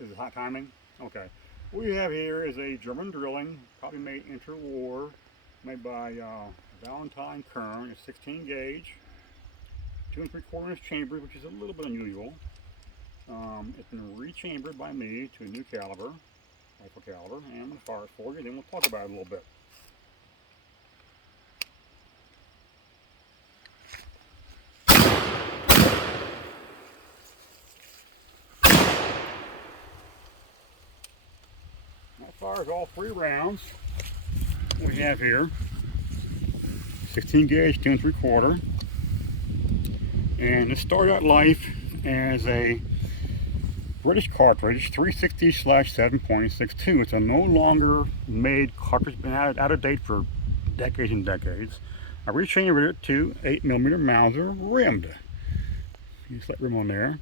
Is it hot timing? Okay. What we have here is a German drilling, probably made interwar, made by Valentine Kern. It's 16 gauge, 2 3/4 inch chamber, which is a little bit unusual. It's been rechambered by me to a new caliber, rifle caliber, and I'm going to fire it for you, then we'll talk about it a little bit. That fires all 3 rounds we have here. 16 gauge, 2 3/4. And it started out life as a British cartridge, 360/7.62. It's a no longer made cartridge, been out of date for decades and decades. I rechambered it to 8mm Mauser rimmed. Use that rim on there.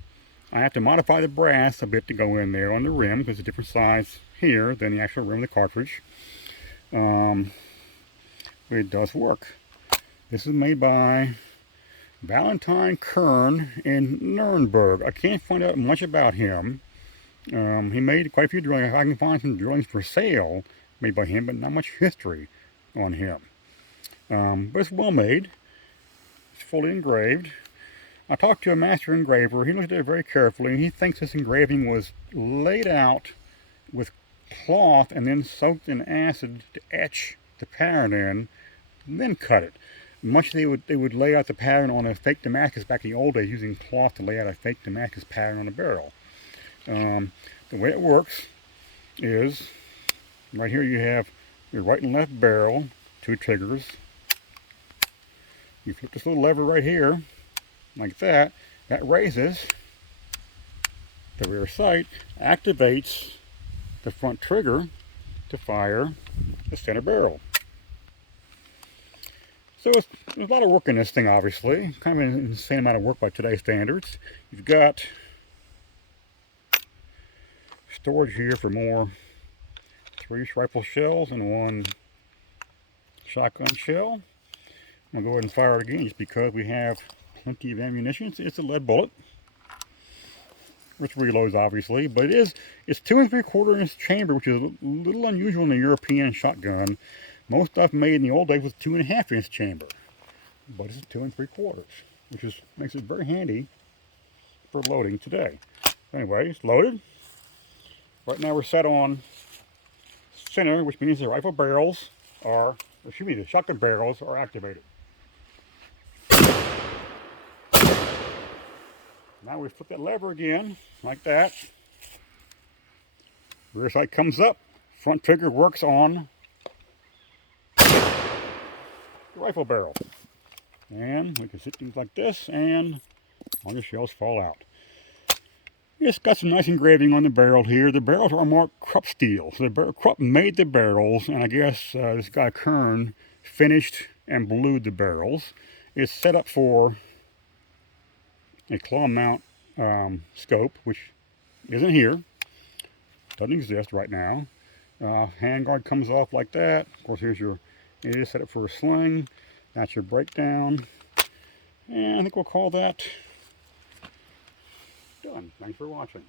I have to modify the brass a bit to go in there on the rim because it's a different size here than the actual rim of the cartridge. But it does work. This is made by Valentine Kern in Nuremberg. I can't find out much about him. He made quite a few drillings. I can find some drillings for sale made by him, but not much history on him. But it's well made. It's fully engraved. I talked to a master engraver. He looked at it very carefully, and he thinks this engraving was laid out with cloth and then soaked in acid to etch the pattern in, and then cut it. Much they would lay out the pattern on a fake Damascus back in the old days, using cloth to lay out a fake Damascus pattern on a barrel. The way it works is, right here you have your right and left barrel, 2 triggers. You flip this little lever right here, like that. That raises the rear sight, activates the front trigger to fire the center barrel. So there's a lot of work in this thing, obviously. Kind of an insane amount of work by today's standards. You've got storage here for more 3 rifle shells and 1 shotgun shell. I'm going to go ahead and fire it again just because we have plenty of ammunition. It's a lead bullet, which reloads obviously, but it's 2 3/4 inch chamber, which is a little unusual in a European shotgun. Most stuff made in the old days was 2 1/2 inch chamber, but it's 2 3/4, which makes it very handy for loading today. Anyway, it's loaded. Right now we're set on center, which means the rifle barrels are, the shotgun barrels are activated. Now we flip that lever again, like that. Rear sight comes up, front trigger works on the rifle barrel. And we can sit things like this, and all the shells fall out. It's got some nice engraving on the barrel here. The barrels are marked Krupp steel. So Krupp made the barrels, and I guess this guy Kern finished and blued the barrels. It's set up for a claw mount scope, which isn't here. Doesn't exist right now. Handguard comes off like that. Of course, it is set up for a sling. That's your breakdown. And I think we'll call that done. Thanks for watching.